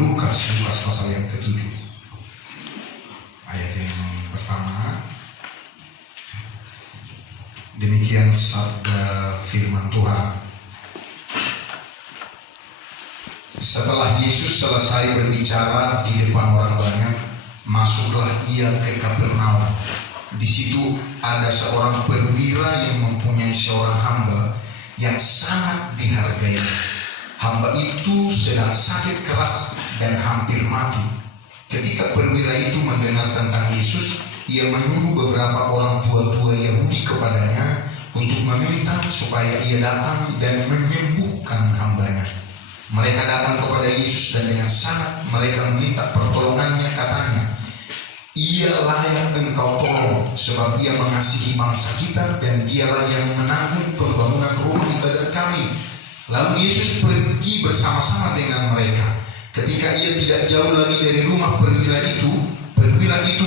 Lukas pasal yang ke-7 ayat yang pertama. Demikian sabda firman Tuhan. Setelah Yesus selesai berbicara di depan orang banyak, masuklah ia ke Kapernaum. Di situ ada seorang perwira yang mempunyai seorang hamba yang sangat dihargai. Hamba itu sedang sakit keras dan hampir mati. Ketika perwira itu mendengar tentang Yesus, ia menyuruh beberapa orang tua-tua Yahudi kepadanya untuk meminta supaya ia datang dan menyembuhkan hambanya. Mereka datang kepada Yesus dan dengan sangat mereka meminta pertolongannya, katanya, "Ia layak engkau tolong, sebab ia mengasihi bangsa kita dan dialah yang menanggung pembangunan rumah ibadat kami." Lalu Yesus pergi bersama-sama dengan mereka. Ketika ia tidak jauh lagi dari rumah perwira itu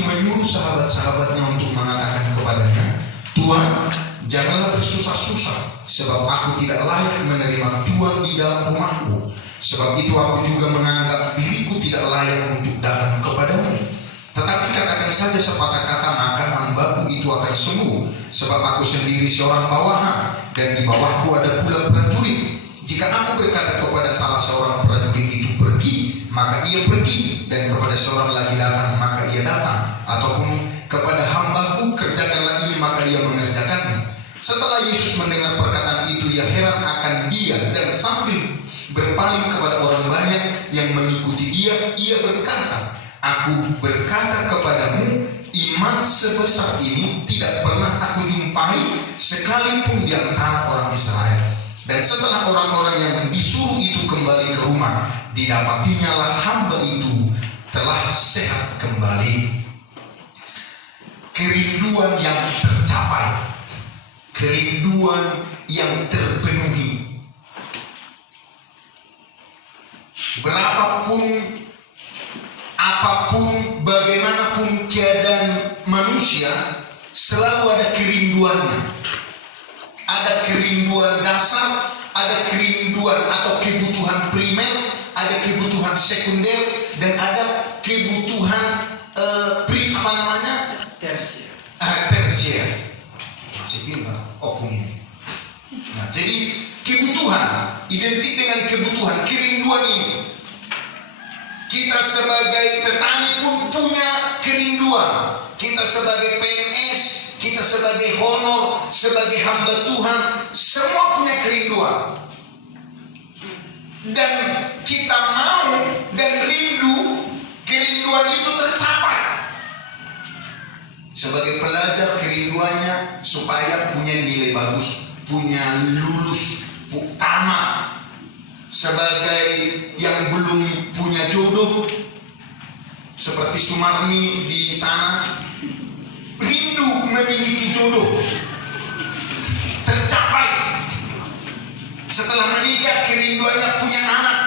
menyuruh sahabat-sahabatnya untuk mengatakan kepadanya, "Tuan, janganlah bersusah-susah, sebab aku tidak layak menerima Tuan di dalam rumahku. Sebab itu aku juga menganggap diriku tidak layak untuk datang kepadamu. Tetapi katakan saja sepatah kata, maka hambaku itu akan sembuh. Sebab aku sendiri seorang bawahan, dan di bawahku ada pula prajurit. Jika aku berkata kepada salah seorang prajurit itu pergi, maka ia pergi, dan kepada seorang lagi datang, maka ia datang. Ataupun kepada hambaku, kerjakanlah ini, maka ia mengerjakannya." Setelah Yesus mendengar perkataan itu, ia heran akan dia, dan sambil berpaling kepada orang banyak yang mengikuti dia, ia berkata, "Aku berkata kepadamu, iman sebesar ini tidak pernah aku jumpai sekalipun di antara orang Israel." Dan setelah orang-orang yang disuruh itu kembali ke rumah, didapatinya lah hamba itu telah sehat kembali. Kerinduan yang tercapai, kerinduan yang terpenuhi. Berapapun, apapun, bagaimanapun keadaan manusia, selalu ada kerinduannya. Ada kerinduan dasar, ada kerinduan atau kebutuhan primer, ada kebutuhan sekunder, dan ada kebutuhan tersier. Masih pintar opung ini. Nah, jadi kebutuhan identik dengan kebutuhan, kerinduan ini. Kita sebagai petani pun punya kerinduan. Kita sebagai PNS, kita sebagai honor, sebagai hamba Tuhan, semua punya kerinduan. Dan kita mau dan rindu kerinduan itu tercapai. Sebagai pelajar, kerinduannya supaya punya nilai bagus, punya lulus, tamat. Sebagai yang belum punya jodoh, seperti Sumarni di sana, rindu memiliki jodoh, tercapai. Setelah menikah, kerinduannya punya anak.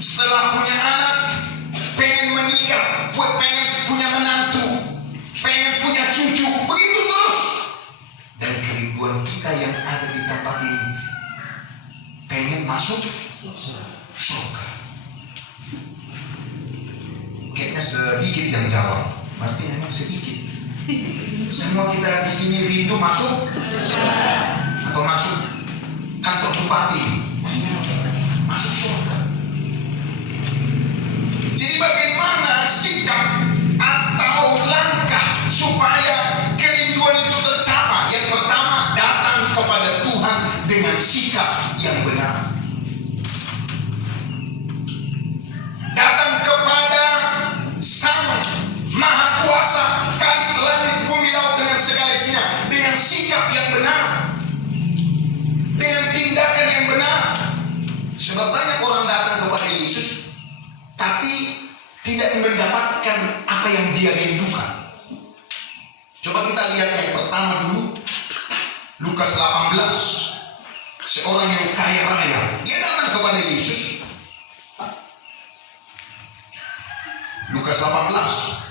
Setelah punya anak, pengen menikah, pengen punya menantu, pengen punya cucu, begitu terus. Dan kerinduan kita yang ada di tempat ini, pengen masuk surga. Kayaknya sedikit yang jawab, berarti memang sedikit. Semua kita di sini rindu masuk atau masuk kantor bupati, masuk surga. Jadi bagaimana sikap atau langkah supaya kerinduan itu tercapai? Yang pertama, datang kepada Tuhan dengan sikap yang benar. Datang kepada Sang Maha Kuasa, Khalik langit bumi laut dengan segala isinya, dengan sikap yang benar, dengan tindakan yang benar. Sebab banyak orang datang kepada Yesus tapi tidak mendapatkan apa yang dia rindukan. Coba kita lihat yang pertama dulu, Lukas 18. Seorang yang kaya raya, dia datang kepada Yesus. Lukas 18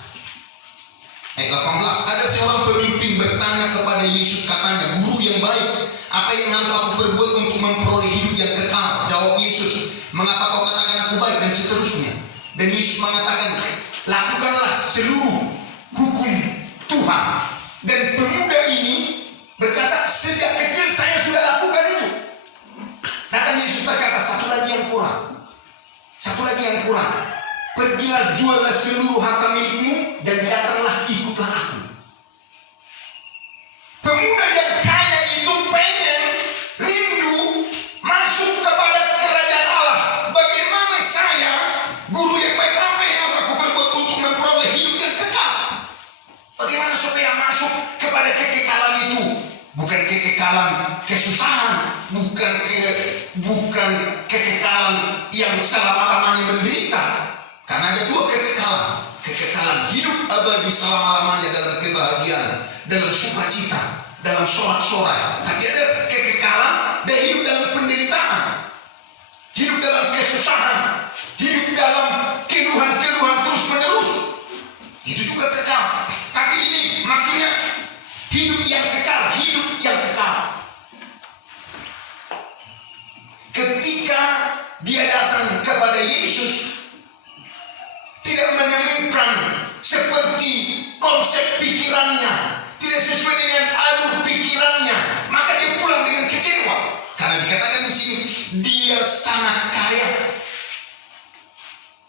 ayat 18. Ada seorang pemimpin bertanya kepada Yesus, katanya, "Guru yang baik, apa yang harus aku perbuat untuk memperoleh hidup yang kekal?" Jawab Yesus, "Mengapa kau katakan aku baik? Dan seterusnya. Dan Yesus mengatakan, lakukanlah seluruh hukum Tuhan. Dan pemuda ini berkata, sejak kecil saya sudah lakukan itu. Nah, Yesus berkata, satu lagi yang kurang. Satu lagi yang kurang. Pergilah, juallah seluruh harta milikmu dan datanglah ikutlah aku. Pemuda yang kaya itu pengen, rindu masuk kepada kerajaan Allah. Bagaimana saya, guru yang baik, apa yang harus aku berbuat untuk memperoleh hidup yang kekal? Bagaimana supaya masuk kepada kekekalan itu? Bukan kekekalan kesusahan, bukan kekekalan yang selama-lamanya menderita. Karena ada dua kekekalan. Kekekalan hidup abadi selama-lamanya dalam kebahagiaan, dalam sukacita, dalam sorak-sorai. Tapi ada kekekalan dan hidup dalam penderitaan, hidup dalam kesusahan, hidup dalam keluhan-keluhan terus-menerus. Itu juga kekal. Tapi ini maksudnya hidup yang kekal, hidup yang kekal. Ketika dia datang kepada Yesus, tidak menemukan seperti konsep pikirannya, tidak sesuai dengan alur pikirannya, maka dia pulang dengan kecewa. Karena dikatakan di sini dia sangat kaya.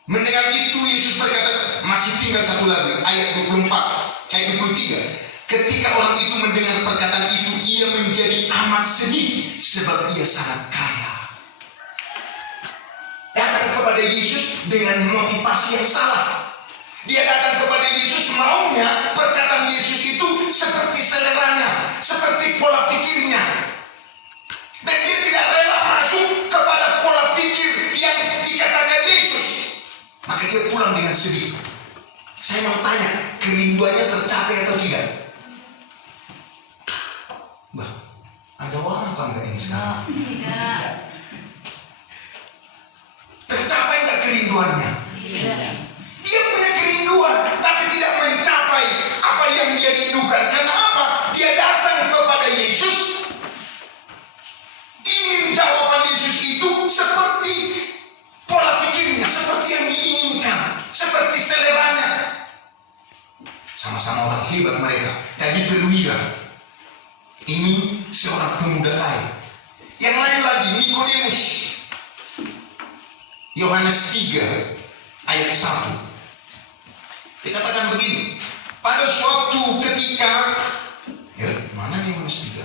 Mendengar itu Yesus berkata, masih tinggal satu lagi, ayat 24, ayat 23. Ketika orang itu mendengar perkataan itu, ia menjadi amat sedih sebab ia sangat kaya. Datang kepada Yesus dengan motivasi yang salah. Dia datang kepada Yesus maunya perkataan Yesus itu seperti seleranya, seperti pola pikirnya. Dan dia tidak rela masuk kepada pola pikir yang dikatakan Yesus. Maka dia pulang dengan sedih. Saya mau tanya, kerinduannya tercapai atau tidak? Bah, ada orang apa enggak ini sekarang? Tidak. Tercapai enggak kerinduannya? Tidak. Dia punya kerinduan, tapi tidak mencapai apa yang dia rindukan. Karena apa? Dia datang kepada Yesus, ingin jawaban Yesus itu seperti pola pikirnya, seperti yang diinginkan, seperti seleranya. Sama-sama orang hebat mereka, tadi perwira. Ini seorang pemuda kaya. Yang lain lagi, Nikodemus. Yohanes 3 ayat 1. Dikatakan begini, pada suatu ketika, ya mana nih Yohanes 3?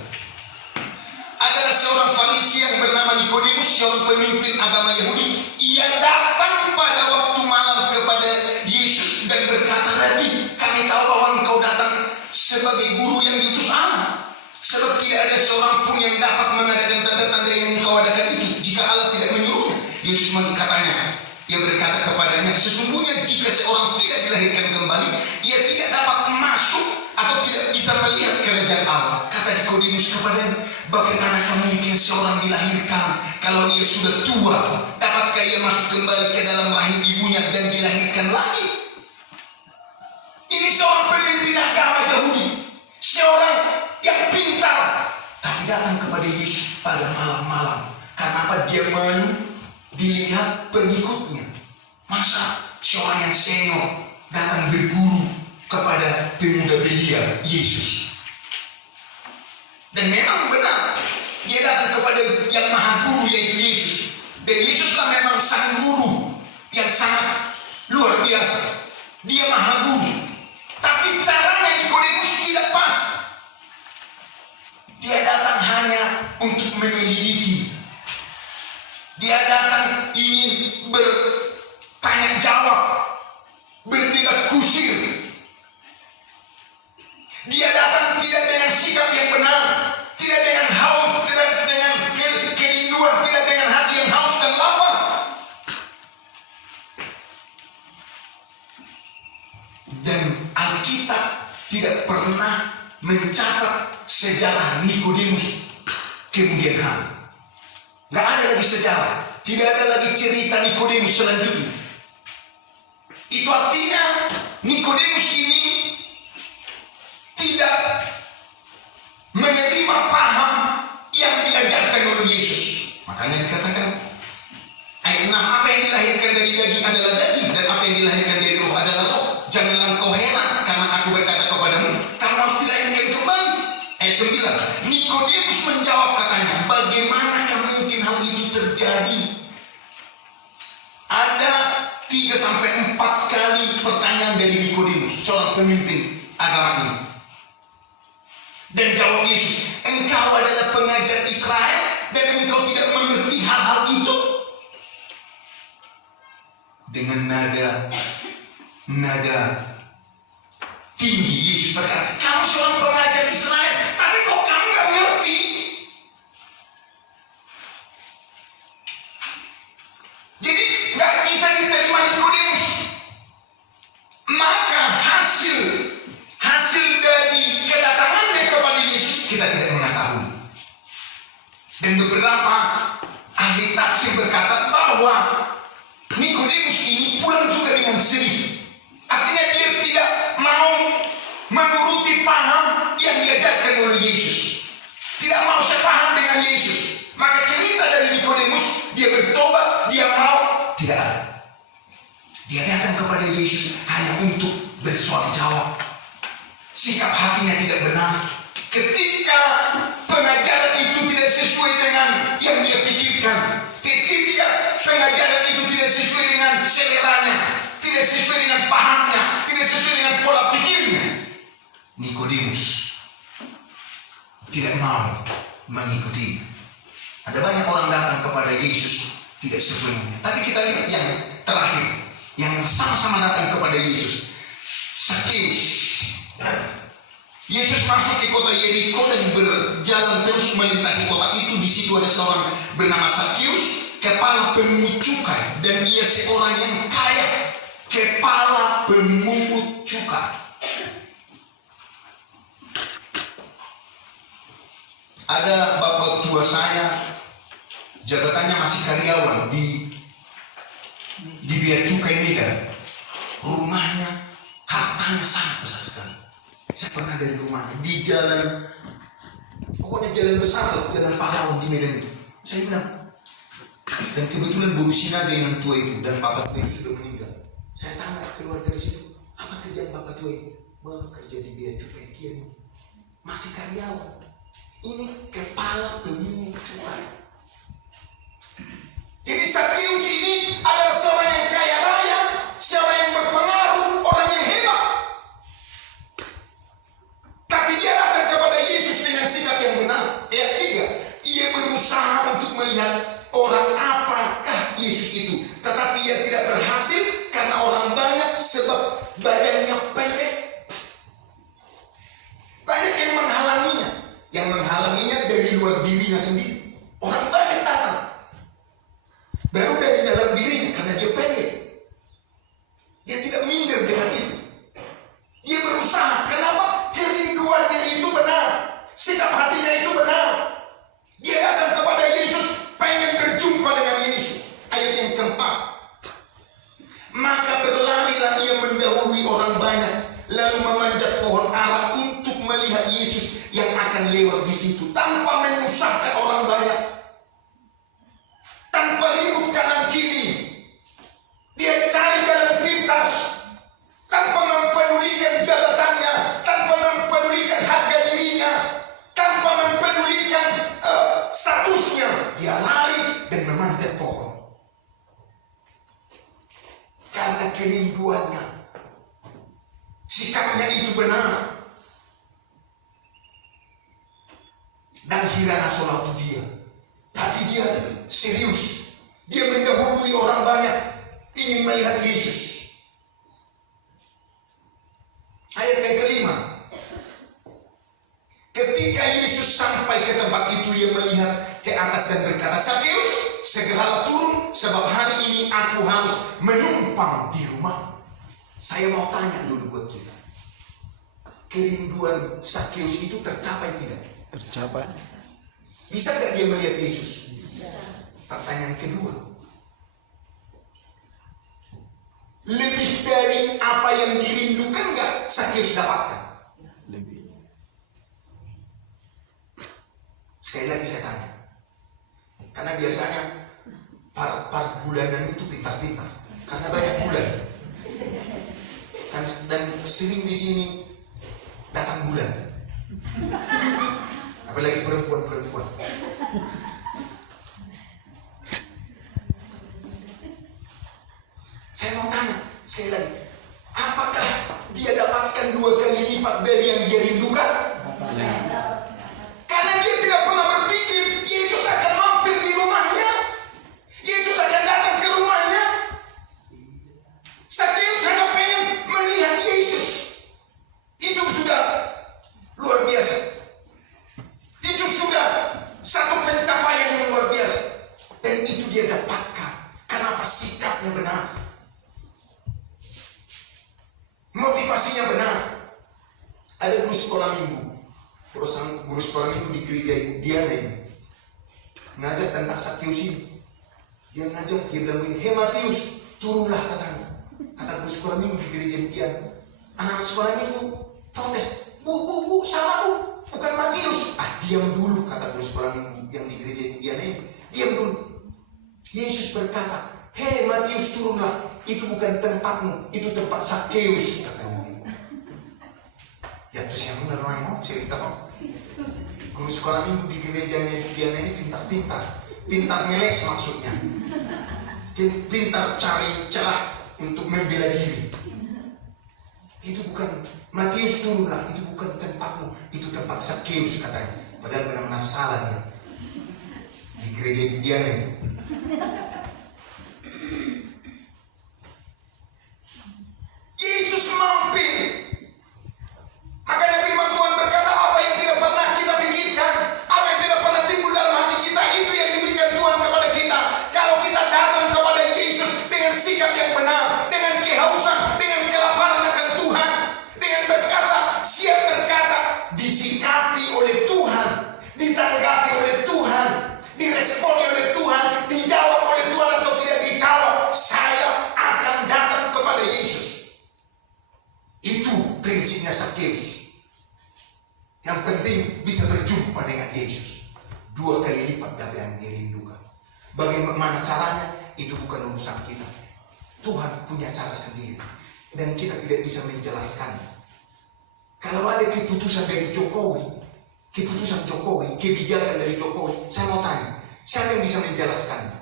Adalah seorang Farisi yang bernama Nikodemus, seorang pemimpin agama Yahudi. Ia datang pada waktu malam kepada Yesus dan berkata, Rabi, kami tahu bahwa engkau datang sebagai guru yang diutus Allah. Sebab tidak ada seorang pun yang dapat mengadakan tanda-tanda yang engkau adakan itu jika Allah tidak menyuruhnya. Yesus berkatanya, ia berkata kepadanya, sesungguhnya jika seorang tidak dilahirkan kembali, ia tidak dapat masuk atau tidak bisa melihat kerajaan Allah. Kata Nikodemus kepadanya, bagaimanakah mungkin seorang dilahirkan kalau ia sudah tua? Dapatkah ia masuk kembali ke dalam rahim ibunya dan dilahirkan lagi? Ini seorang pemimpin agama Yahudi, seorang yang pintar, tapi datang kepada Yesus pada malam-malam. Karena apa? Dia malu dilihat pengikutnya. Masa seorang yang senior datang berguru kepada pemuda belia Yesus? Dan memang benar, dia datang kepada yang maha guru yaitu Yesus. Dan Yesuslah memang sang guru yang sangat luar biasa. Dia maha guru. Tapi caranya Nikodemus tidak pas. Dia datang hanya untuk menyelidiki. Dia datang ingin bertanya jawab, berdebat kusir. Dia datang tidak dengan sikap yang benar, tidak dengan haus, tidak dengan kerinduan, tidak dengan hati yang haus dan lapar. Dan Alkitab tidak pernah mencatat sejarah Nikodemus kemudian hari. Gak ada lagi sejarah, tidak ada lagi cerita Nikodemus selanjutnya. Itu artinya Nikodemus ini tidak menerima paham yang diajarkan oleh Yesus. Makanya dikatakan ayat 6, apa yang dilahirkan dari daging itu terjadi. Ada 3-4 kali pertanyaan dari Nikodemus, seorang pemimpin agama ini. Dan jawab Yesus, engkau adalah pengajar Israel dan engkau tidak mengerti hal-hal itu. Dengan nada tinggi Yesus berkata, kamu seorang pengajar Israel, tapi kok kamu gak ngerti? Jadi gak bisa diterima Nikodemus. Maka hasil dari kedatangannya kepada Yesus kita tidak mengetahui. Dan beberapa ahli tafsir berkata bahwa Nikodemus ini pulang juga dengan sedih. Artinya dia tidak mau menuruti paham yang diajarkan oleh Yesus. Tidak mau sepaham dengan Yesus. Maka cerita dari Nikodemus, dia bertobat, dia mau, tidak ada. Dia datang kepada Yesus hanya untuk bersoal jawab. Sikap hatinya tidak benar. Ketika pengajaran itu tidak sesuai dengan yang dia pikirkan, ketika pengajaran itu tidak sesuai dengan seleranya, tidak sesuai dengan pahamnya, tidak sesuai dengan pola pikirnya, Nikodemus tidak mau mengikuti. Ada banyak orang datang kepada Yesus tidak sepenuhnya. Tapi kita lihat yang terakhir, yang sama-sama datang kepada Yesus, Sakeus. Yesus masuk ke kota Yeriko dan berjalan terus melintasi kota itu. Di situ ada seorang bernama Sakeus, kepala pemungut cukai, dan dia seorang yang kaya, kepala pemungut cukai. Ada bapak tua saya, jabatannya masih karyawan di bea cukai Medan. Rumahnya, hartanya sangat besar sekali. Saya pernah dari rumahnya di jalan, pokoknya jalan besar loh, jalan Padawan di Medan itu. Saya bilang, dan kebetulan berusia dengan tua itu, dan bapak tua itu sudah meninggal. Saya tanya keluarga di situ, apa kerjaan bapak tua itu? Bekerja di bea cukai kian, masih karyawan. Ini kepala pemungut cukai. Jadi Sakeus ini adalah seorang yang kaya raya, seorang yang berpengaruh, orang yang hebat. Tapi dia datang kepada Yesus dengan sikap yang benar. Ayat 3, ia berusaha untuk melihat orang apakah Yesus itu, tetapi ia tidak berhasil karena orang banyak, sebab badannya pendek. Banyak yang menghalanginya. Yang menghalanginya dari luar dirinya sendiri. Orang banyak datang, baru dari dalam dirinya karena dia pendek. Dia tidak minder dengan itu. Dia berusaha. Kenapa? Kerinduannya itu benar, sikap hatinya itu benar. Dia datang kepada Yesus, pengen berjumpa dengan Yesus. Ayat yang keempat, maka berlarilah ia mendahului orang banyak, lalu memanjat pohon ara untuk melihat Yesus yang akan lewat di situ, tanpa menyusahkan orang banyak, tanpa ribut kanan kiri. Dia cari jalan pintas, tanpa mempedulikan jabatannya, tanpa mempedulikan harga dirinya, tanpa mempedulikan statusnya. Dia lari dan memanjat pohon karena kerinduannya. Sikapnya itu benar. Dan kirana sholat itu dia, tapi dia serius. Dia mendahului orang banyak, ingin melihat Yesus. Ayat yang kelima, ketika Yesus sampai ke tempat itu, ia melihat ke atas dan berkata, Sakeus, segeralah turun, sebab hari ini aku harus menumpang di rumah. Saya mau tanya dulu buat kita, kerinduan Sakeus itu tercapai tidak? Tercapai. Bisa gak dia melihat Yesus? Pertanyaan kedua, lebih dari apa yang dirindukan gak Sakeus dapatkan? Lebih. Sekali lagi saya tanya, karena biasanya par bulanan itu pintar-pintar, karena banyak bulan kan, dan sering di sini datang bulan, apalagi perempuan-perempuan. Saya mau tanya sekali lagi, apakah dia dapatkan 2 kali lipat dari yang dia rindukan? Karena dia tidak pernah berpikir Yesus akan mampir di rumahnya, Yesus akan datang ke rumahnya. Sakeus hanya pengen melihat Yesus. Itu sudah luar biasa. Itu sudah satu pencapaian yang luar biasa. Dan itu dia dapatkan. Kenapa? Sikapnya benar, motivasinya benar. Ada guru sekolah minggu, guru sekolah minggu di gereja dia ngajar tentang Sakeus ini. Dia ngajar, dia bilang begini, "Hei Matius, turunlah," katanya. Kata guru sekolah minggu di gereja dia. Anak sekolah minggu protes, Bu, salah Bu, bukan Matius." Diam dulu, kata guru sekolah minggu yang di gereja dia ini. Diam dulu. Yesus berkata, "Hei Matius, turunlah, itu bukan tempatmu, itu tempat Sakeus," katanya. Ya terus yang benar mau cerita kok. Guru sekolah minggu di gerejanya dia ini pintar ngeles maksudnya. Pintar cari celah untuk membela diri. Itu bukan Matius, turunlah, itu bukan tempatmu, itu tempat Sakeus, katanya. Padahal benar-benar salah dia di gereja dia itu. Yesus mampir. Makanya firman Tuhan berkata, apa yang tidak pernah kita pikirkan, apa yang tidak pernah timbul dalam hati kita, itu yang diberikan Tuhan kepada kita. Kalau kita datang kepada Yesus dengan sikap yang benar, dengan kehausan, dengan kelaparan akan Tuhan, dengan berkata, siap berkata, disikapi oleh Tuhan, ditanggapi oleh Tuhan, diresponi oleh Tuhan, dijawab oleh Tuhan atau tidak dijawab, saya akan datang kepada Yesus. Itu prinsipnya Sakeus. Yang penting bisa berjumpa dengan Yesus 2 kali lipat dari yang dia rindukan. Bagaimana caranya? Itu bukan urusan kita. Tuhan punya cara sendiri dan kita tidak bisa menjelaskannya. Kalau ada keputusan dari Jokowi, kebijakan dari Jokowi, saya mau tanya, siapa yang bisa menjelaskannya?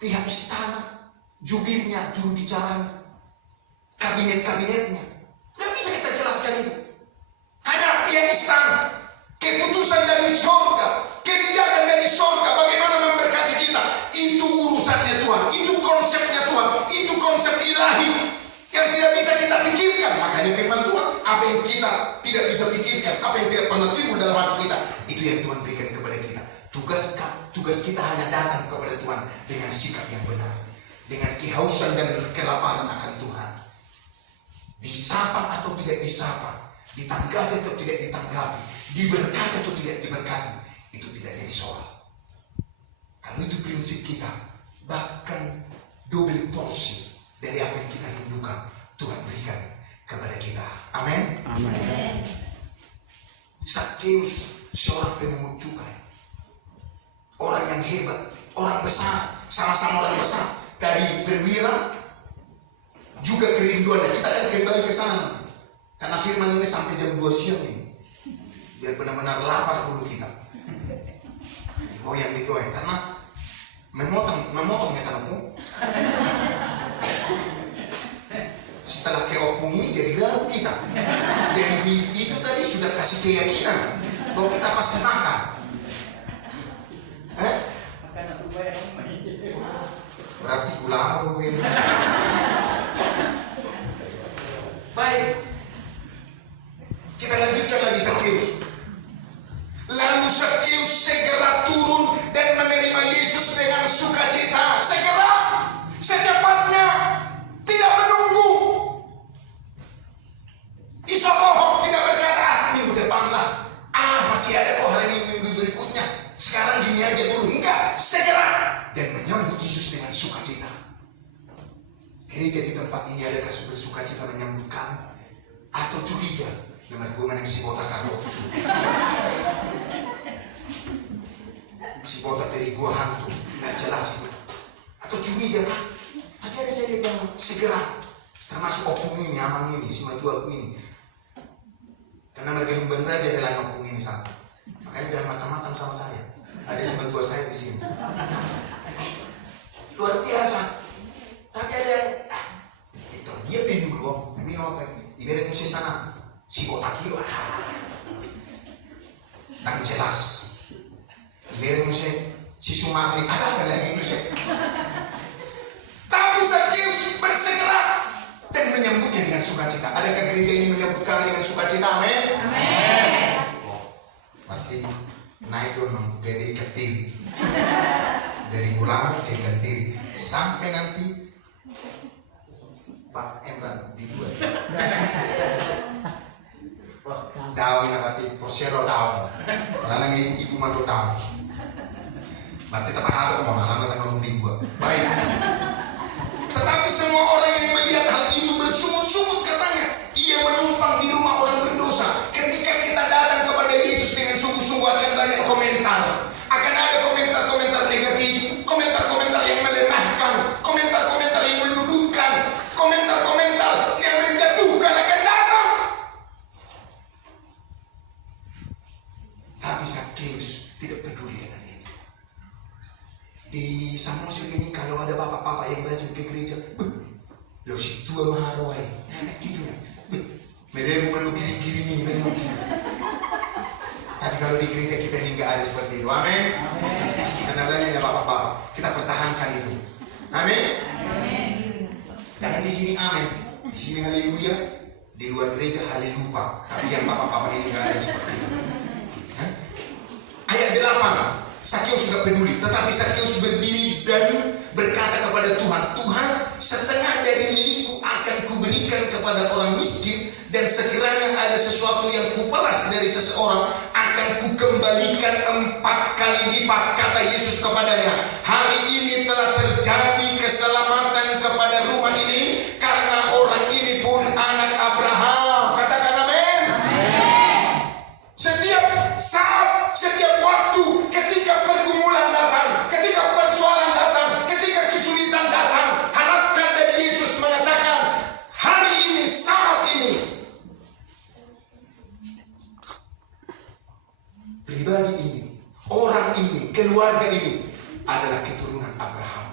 Pihak istana, jubirnya, juru bicaranya, kabinet-kabinetnya. Tidak bisa kita jelaskan itu. Hanya pihak istana, keputusan dari surga, kebijakan dari surga, bagaimana memberkati kita. Itu urusannya Tuhan, itu konsepnya Tuhan, itu konsep ilahi yang tidak bisa kita pikirkan. Makanya firman Tuhan, apa yang kita tidak bisa pikirkan, apa yang tidak pernah timbul dalam hati kita, itu yang Tuhan berikan kepada kita. Tugas kita hanya datang kepada Tuhan dengan sikap yang benar, dengan kehausan dan kelaparan akan Tuhan. Disapa atau tidak disapa, ditanggapi atau tidak ditanggapi, diberkati atau tidak diberkati, itu tidak jadi soal. Kalau itu prinsip kita, bahkan double porsi dari apa yang kita rindukan, Tuhan berikan kepada kita. Amin. Amin. Sakeus seorang pemungut cukai, orang yang hebat, orang besar, sama-sama orang besar. Tadi perwira juga kerinduannya. Kita akan kembali ke sana karena firman ini sampai jam 2 siang nih, biar benar-benar lapar dulu kita. Digoyang karena memotongnya kan opung. Setelah ke opung ini jadi ragu kita. Dari itu tadi sudah kasih keyakinan bahwa kita pasti makan. Berarti ulama mungkin. Baik, kita lanjutkan lagi Sakeus. Lalu Sakeus segera turun dan menerima Yesus dengan sukacita. Segera, secepatnya, tidak menunggu. Isokoh tidak berkata, minggu depan lah, masih ada kok hari minggu berikutnya, sekarang gini aja dulu. Enggak, segera. Dan menyambut Yesus dengan sukacita. Gereja di tempat ini adakah bersukacita menyambut kamu? Atau curiga dengan hubungan yang si botak kamu waktu sudah? Si botak dari gua hantu, nggak jelas itu. Atau curiga kan? Tapi ada saya lihat yang segera, termasuk opung ini, amang ini, si matu aku ini. Karena mereka bener aja hilang opung ini satu. Makanya jangan macam-macam sama saya. Ada si matu saya di sini. Luar biasa. Tapi ada Sakeus bersegera dan menyambutnya dengan sukacita. Adakah gereja ini menyambut kami dengan sukacita? Amin. Amin. Berarti naik dulu dari Ketiri, dari Gulang ke Ketiri sampai nanti Pak Emran dibuat. Tahu ini berarti posero tahu. Karena ibu mantu tahu. Berarti tak ada mau anak kalau dibuat. Baik. Tetapi semua orang yang melihat hal itu bersungut-sungut katanya, ia menumpang di rumah orang berdosa. Ketika kita datang kepada Yesus dengan sungguh-sungguh akan banyak komentar. Akan ada komentar-komentar negatif, komentar-komentar yang melemahkan, komentar-komentar yang menudukkan, komentar-komentar yang menjatuhkan akan datang. Tapi Sakeus tidak peduli dengan itu. Di Samosir ini kalau ada bapak-bapak yang rajin ke gereja, lo si tua maharoai, gitu ya. Mereka mau kiri-kiri nih, tapi kalau di gereja kita ini nggak ada seperti itu. Amin. Kenalannya ya bapak-bapak, kita pertahankan itu. Amin. Jangan di sini amin, di sini haleluya, di luar gereja haleluya. Tapi yang bapak-bapak ini nggak ada seperti itu. Ayat 8. Sakeus sudah peduli, tetapi Sakeus berdiri dan berkata kepada Tuhan, Tuhan, setengah dari milikku akan kuberikan kepada orang miskin, dan sekiranya ada sesuatu yang kuperas dari seseorang, akan kukembalikan 4 kali lipat. Kata Yesus kepadanya, hari ini telah terjadi keselamatan kepada rumah ini, karena orang ini pun anak Abraham. Katakan amin. Setiap saat, setiap waktu, ketika pergumulan datang, ketika persoalan datang, ketika kesulitan datang, harapkan dari Yesus mengatakan, hari ini, saat ini, pribadi ini, orang ini, keluarga ini adalah keturunan Abraham.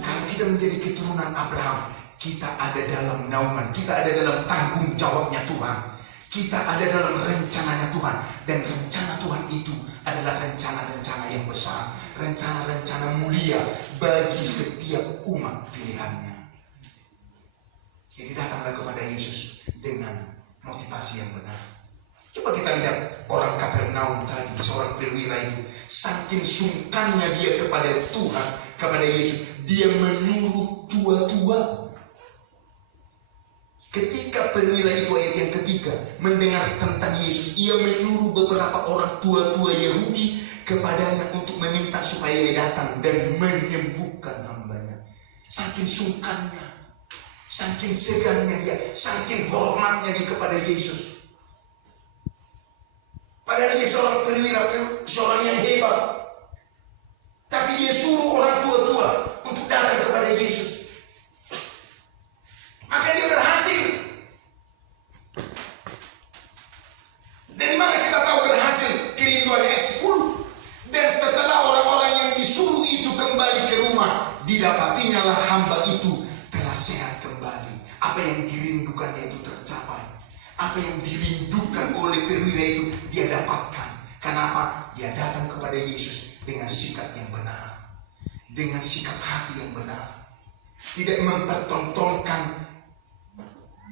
Kalau kita menjadi keturunan Abraham, kita ada dalam naungan, kita ada dalam tanggung jawabnya Tuhan. Kita ada dalam rencananya Tuhan. Dan rencana Tuhan itu adalah rencana-rencana yang besar, rencana-rencana mulia bagi setiap umat pilihannya. Jadi datanglah kepada Yesus dengan motivasi yang benar. Coba kita lihat orang Kapernaum tadi, seorang perwira itu, saking sungkannya dia kepada Tuhan, kepada Yesus, dia menyuruh tua-tua. Ketika perwira itu, ayat yang ketiga, mendengar tentang Yesus, ia menyuruh beberapa orang tua-tua Yahudi kepadanya untuk meminta supaya ia datang dan menyembuhkan hambanya. Saking sungkannya, saking segannya dia, saking hormatnya dia kepada Yesus. Padahal dia seorang perwira, seorang yang hebat, tapi dia suruh orang tua-tua untuk datang kepada Yesus. Maka dia berhasil. Dari mana kita tahu berhasil? Kerinduan ayat 10. Dan setelah orang-orang yang disuruh itu kembali ke rumah, didapatinya lah hamba itu telah sehat kembali. Apa yang dirindukannya itu tercapai. Apa yang dirindukan oleh perwira itu dia dapatkan. Kenapa? Dia datang kepada Yesus dengan sikap yang benar, dengan sikap hati yang benar. Tidak mempertontonkan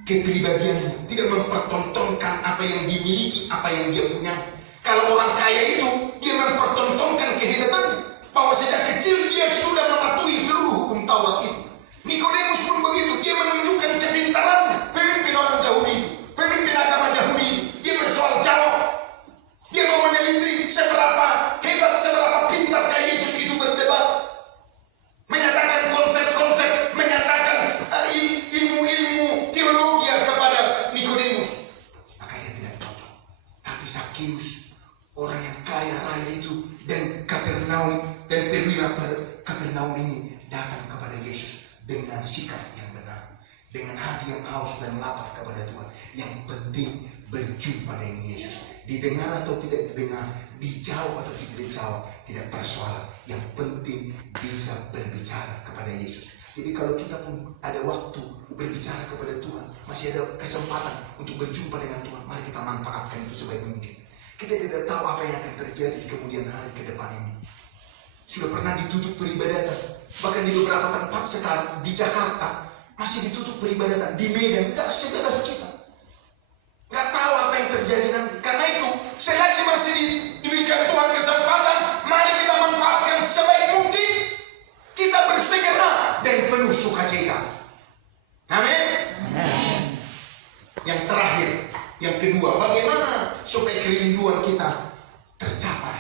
kepribadiannya, tidak mempertontonkan apa yang dimiliki, apa yang dia punya. Kalau orang kaya itu, dia mempertontonkan kehebatannya, bahwa sejak kecil dia sudah mematuhi seluruh hukum Taurat itu. Nikodemus pun begitu, dia menunjukkan kepintarannya. Pemimpin orang Yahudi, pemimpin agama Yahudi, dia bersoal jawab. Dia mau meneliti seberapa hebat, seberapa pintar Yesus itu berdebat, menyatakan konsep-konsep, menyatakan ilmu-ilmu teologi kepada Nikodemus. Maka dia tidak cocok. Tapi Sakeus, orang yang kaya raya itu, dan Kapernaum, dan perwira Kapernaum ini datang kepada Yesus dengan sikap yang benar, dengan hati yang haus dan lapar kepada Tuhan. Yang penting berjumpa dengan Yesus. Didengar atau tidak didengar, dijawab atau tidak dijawab, tidak persoalan. Yang penting bisa berbicara kepada Yesus. Jadi kalau kita pun ada waktu berbicara kepada Tuhan, masih ada kesempatan untuk berjumpa dengan Tuhan, mari kita manfaatkan itu sebaik mungkin. Kita tidak tahu apa yang akan terjadi di kemudian hari ke depan ini. Sudah pernah ditutup peribadatan, Bahkan di beberapa tempat sekarang, di Jakarta, masih ditutup peribadatan. Di Medan, gak sebebas kita. Gak tahu apa yang terjadi nanti. Karena itu, selagi masih diberikan Tuhan kesempatan, mari kita manfaatkan sebaik mungkin. Kita bersegera dan penuh sukacita. Amin. Yang terakhir, yang kedua, bagaimana supaya kerinduan kita tercapai?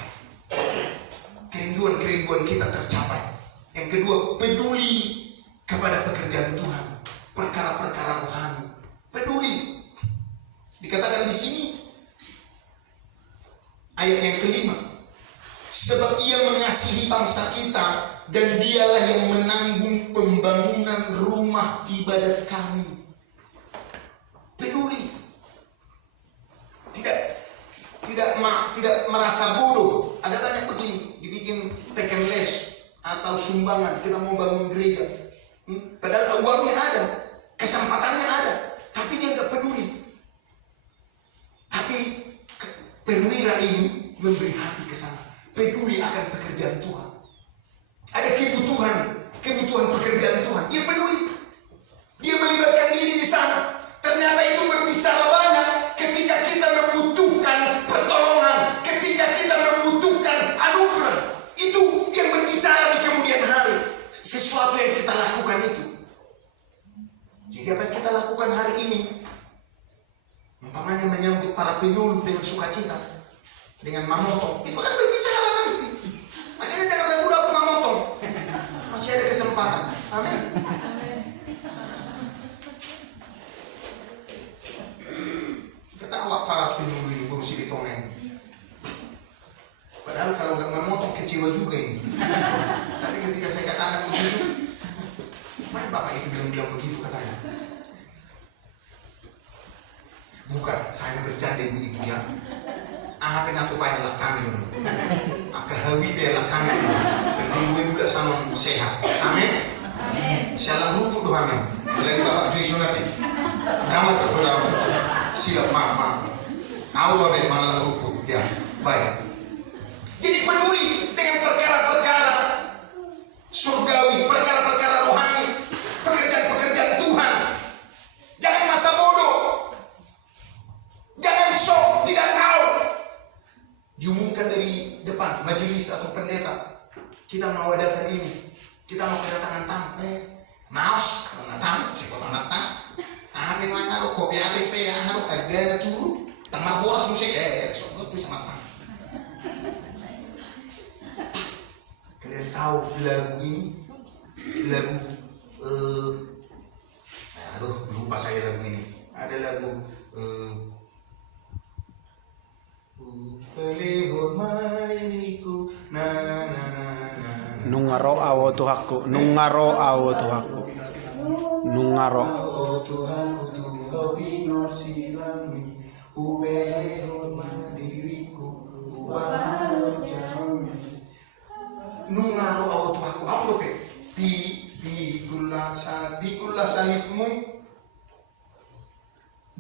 Kerinduan kita tercapai. Yang kedua, peduli kepada pekerjaan Tuhan, perkara-perkara rohani. Peduli. Dikatakan di sini ayat yang kelima, sebab Ia mengasihi bangsa kita dan Dialah yang menanggung pembangunan rumah ibadat kami. Peduli. Tidak merasa bodoh. Ada banyak begini, dibikin teken les atau sumbangan, kita mau bangun gereja. Padahal uangnya ada, kesempatannya ada, tapi dia nggak peduli. Tapi perwira ini memberi hati ke sana, peduli akan pekerjaan Tuhan. Ada kebutuhan pekerjaan Tuhan, dia peduli. Dia melibatkan diri di sana. Ternyata itu berbicara banyak ketika kita membutuhkan pertolongan, ketika kita membutuhkan anugerah. Itu yang berbicara di kemudian hari. Sesuatu yang kita lakukan itu. Jadi apa yang kita lakukan hari ini? Umpamanya menyambut para penyuluh dengan sukacita, dengan mamotong. Itu kan berbicara nanti. Makanya jangan ragu-ragu mamotong. Masih ada kesempatan. Amin. Ketawa para penyuluh ini berusia di tongeng. Padahal kalau nggak memotong kecewa juga ini. Tapi ketika saya katakan begitu, mana bapak itu bilang begitu katanya. Bukan, saya bercanda ibu ya. Apa yang aku bayar lah kami dulu. Aku hawi bayar lah kami dulu. Penting gue juga sama sehat. Amin. Salam luput doa amin. Lagi bapak cuy sunati. Kamu terpedam. Silap maaf. Awal baik malah luput ya. Baik. Jadi peduli dengan perkara-perkara surgawi, perkara-perkara rohani, pekerjaan-pekerjaan Tuhan. Jangan masa bodoh. Jangan sok tidak tahu. Diumumkan dari depan majelis atau pendeta, kita mau adakan ini, kita mau kedatangan tamu. Maos, mau tamu, siapa mau tamu? Apa yang ngaruh kopi apa yang ngaruh harganya turun, tambah boros musik sok bisa matang. Kalian tahu lagu ini, lagu lupa saya lagu ini. Ada lagu pelihor maririku na na na na nungaro awo Tuhaku, nungaro awo Tuhaku, nungaro awo Tuhaku Tuhan pinor silami pelihor maririku ubah jami nungaro awo Tuhaku. Apa oke? Pikulah salibmu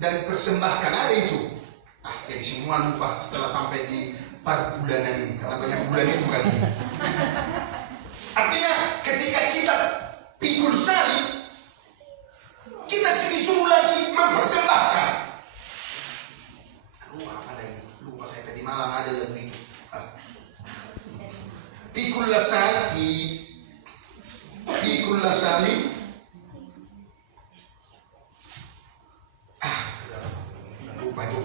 dan persembahkan, ada itu. Jadi semua lupa setelah sampai di perbulanan ini, karena banyak bulan itu kali ini. Artinya ketika kita pikul salib, kita disuruh lagi mempersembahkan. Apa lagi? Lupa saya tadi malam ada lagu itu. Pikullah salib. Lupa itu.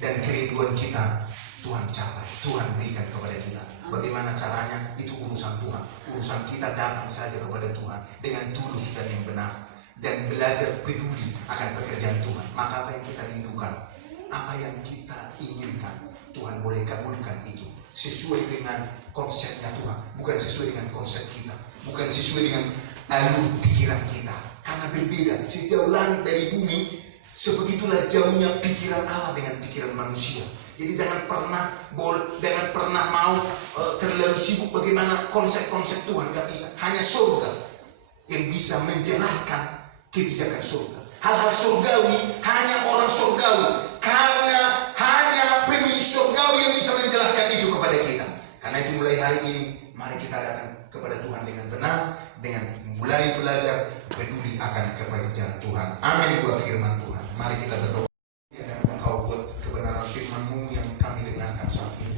Dan kerinduan kita Tuhan capai, Tuhan berikan kepada kita. Bagaimana caranya? Itu urusan Tuhan. Urusan kita datang saja kepada Tuhan dengan tulus dan yang benar, dan belajar peduli akan pekerjaan Tuhan. Maka apa yang kita rindukan, apa yang kita inginkan, Tuhan boleh kabulkan itu sesuai dengan konsepnya Tuhan, bukan sesuai dengan konsep kita, bukan sesuai dengan alur pikiran kita. Karena berbeda, sejauh langit dari bumi, sebegitulah jauhnya pikiran Allah dengan pikiran manusia. Jadi jangan pernah mau terlalu sibuk bagaimana konsep-konsep Tuhan, gak bisa. Hanya surga yang bisa menjelaskan kebijakan surga. Hal-hal surgawi hanya orang surgawi, karena hanya pemilik surgawi yang bisa menjelaskan itu kepada kita. Karena itu mulai hari ini Mari kita datang kepada Tuhan dengan benar, dengan mulai belajar peduli akan kebenaran Tuhan. Amin buat firman Tuhan. Mari kita berdoa. Dan Engkau buat kebenaran firman-Mu yang kami dengarkan saat ini.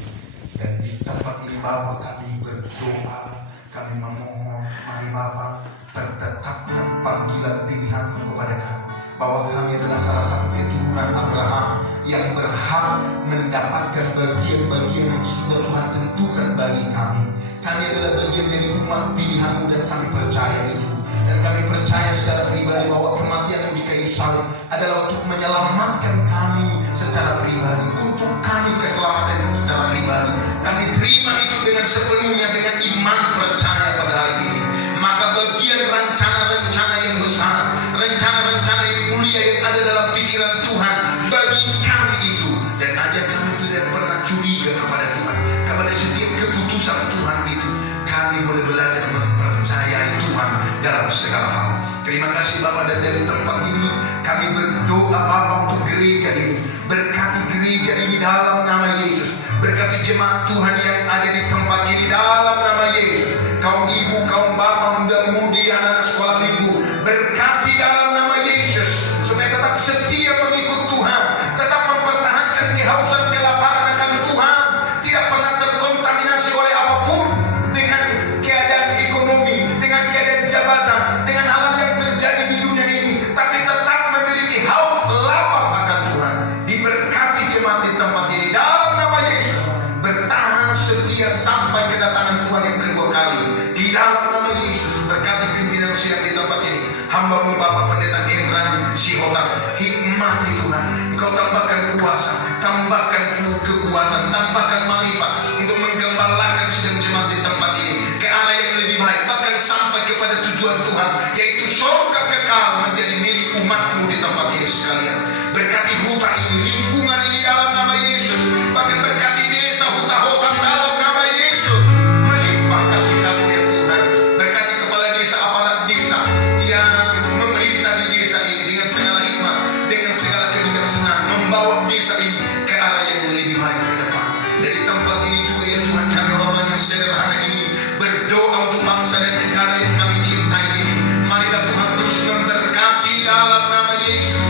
Dan di tempat ini Bapa kami berdoa, kami memohon, mari Bapa tetapkan panggilan pilihan kepada kami, bahwa kami adalah salah satu keturunan Abraham yang berhak mendapatkan bagian-bagian yang sudah Tuhan tentukan bagi kami. Kami adalah bagian dari umat pilihan-Mu dan kami percaya itu. Dan kami percaya secara pribadi bahwa kematian-Mu di kayu salib adalah untuk menyelamatkan kami secara pribadi, untuk kami keselamatan itu secara pribadi. Kami terima itu dengan sepenuhnya, dengan iman percaya pada hari ini. Maka bagian rencana-rencana yang besar, rencana-rencana yang mulia yang ada dalam pikiran Tuhan bagi kami itu, dan ajar kami tidak pernah curiga kepada Tuhan, kepada setiap keputusan Tuhan itu. Kami boleh belajar mempercayai Tuhan dalam segala hal. Terima kasih Bapa, dan dari tempat ini kami berdoa Bapa untuk gereja ini. Berkati gereja ini dalam nama Yesus. Berkati jemaat Tuhan yang ada di tempat ini dalam nama Yesus. Kaum ibu, kaum bapak, muda-mudi, anak-anak sekolah minggu, berkati dalam nama Yesus, supaya tetap setia mengikut Tuhan, tetap mempertahankan kehausan, kelaparan akan Tuhan, tidak pernah terkontaminasi oleh apapun, dengan keadaan ekonomi, dengan keadaan jabatan, dengan hal yang terjadi di dunia ini, tapi tetap memiliki haus lapar akan Tuhan. Diberkati jemaat di tempat ini dalam nama Yesus, bertahan setia sampai kedatangan Tuhan yang kedua kali di dalam nama Yesus. Berkati pimpinan sidang di tempat ini, hamba-Mu Bapak Pendeta Imran Sihotar, hikmati Tuhan. Engkau tambahkan kuasa, tambahkan kekuatan, tambahkan marifat untuk menggembalakan sidang jemaat di tempat ini ke arah yang lebih baik, bahkan sampai kepada tujuan Tuhan, yaitu surga kekal menjadi milik umat-Mu di tempat ini sekalian. Berkati huta ini, lingkungan ini dalam nama Yesus, bahkan berkati desa huta hotan dalam nama Yesus. Melimpah kasih karunia Tuhan. Berkati kepala desa, aparat desa yang memerintah di desa ini dengan segala hikmat, dengan segala kebijaksanaan, membawa desa ini ke arah yang lebih baik ke depan. Dari tempat ini juga ya Tuhan, kami orang-orang yang sederhana ini berdoa untuk bangsa dan negara yang kami cintai ini. Marilah Tuhan terus memberkati dalam nama Yesus.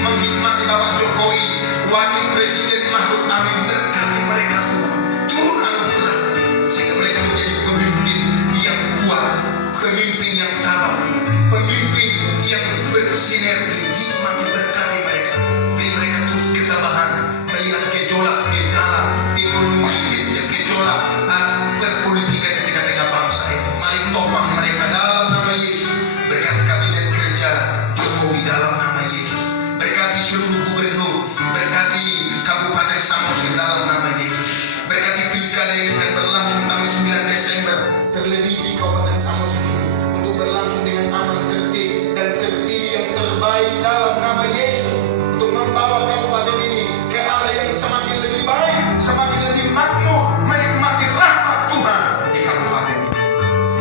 Menghikmati Bapak Jokowi, Wakil Presiden Mahruf Amin, berkati mereka Tuhan, turun anugerah sehingga mereka menjadi pemimpin yang kuat, pemimpin yang tabah, pemimpin yang bersinergi. Hikmati, berkati mereka, beri mereka terus ketabahan melihat gejolak ekonomi, gejolak perpolitikan di tengah-tengah bangsa ini. Mari topang mereka dalam nama Yesus. Berkati kabinet kerja Jokowi dalam nama Yesus. Berkati seluruh gubernur, berkati Kabupaten Samosir dalam nama Yesus. Berkati pilkada yang akan berlangsung tanggal 9 Desember, terlebih di Kabupaten Samosir ini, untuk berlangsung dengan aman, tertib, dan terpilih yang terbaik dalam nama Yesus, untuk membawa kabupaten ini ke arah yang semakin lebih baik, semakin lebih makmur, menikmati rahmat Tuhan di kabupaten ini.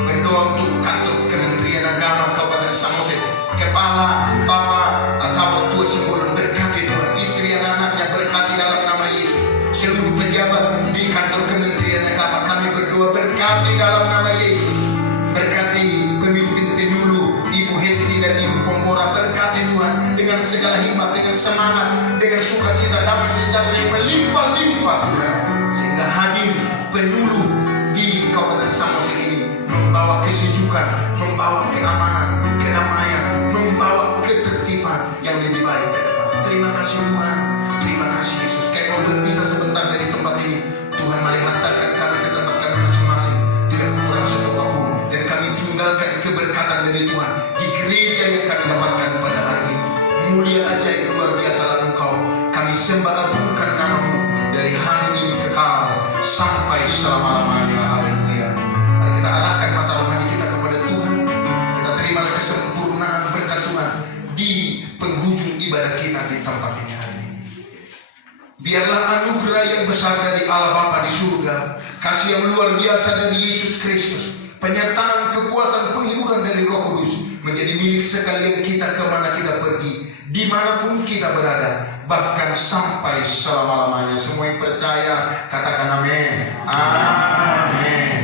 Berdoa untuk kantor Kementerian Agama Kabupaten Samosir, kepala Bapak atau Tua Simbolon, berkati Tuhan, istri anak-anaknya berkati dalam nama Yesus. Seluruh pejabat di kantor Kementerian Agama kami berdoa, berkati dalam nama Yesus. Berkati pemimpin Tenulu, Ibu Hesti dan Ibu Pombora, berkati Tuhan dengan segala hikmat, dengan semangat, dengan sukacita, damai sejahtera yang melimpah-limpah Tuhan, sehingga hadir Penulu di Kabupaten Samosir ini membawa kesejukan, membawa keamanan, kedamaian, membawa ketertiban yang lebih baik ke depan. Terima kasih Tuhan, terima kasih Yesus. Kami mau berpisah sebentar dari tempat ini. Tuhan, mari hantarkan kami ke tempat kami masing-masing, tidak kurang satu apapun, dan kami tinggalkan keberkatan dari Tuhan di gereja yang kami dapatkan pada hari ini. Mulia ajaib luar biasa Engkau. Kami sembah agungkan nama-Mu dari hari ini kekal sampai selama-lamanya. Haleluya. Mari kita arahkan mata rohani kita kepada Tuhan. Kita terimalah kesempurnaan berkat Tuhan di penghujung ibadah kita di tempat ini hari ini. Biarlah anugerah yang besar dari Allah Bapa di surga, kasih yang luar biasa dari Yesus Kristus, penyertaan kekuatan penghiburan dari Roh Kudus menjadi milik sekalian kita kemana kita pergi, dimanapun kita berada, bahkan sampai selama-lamanya. Semua yang percaya katakan amin. Amin.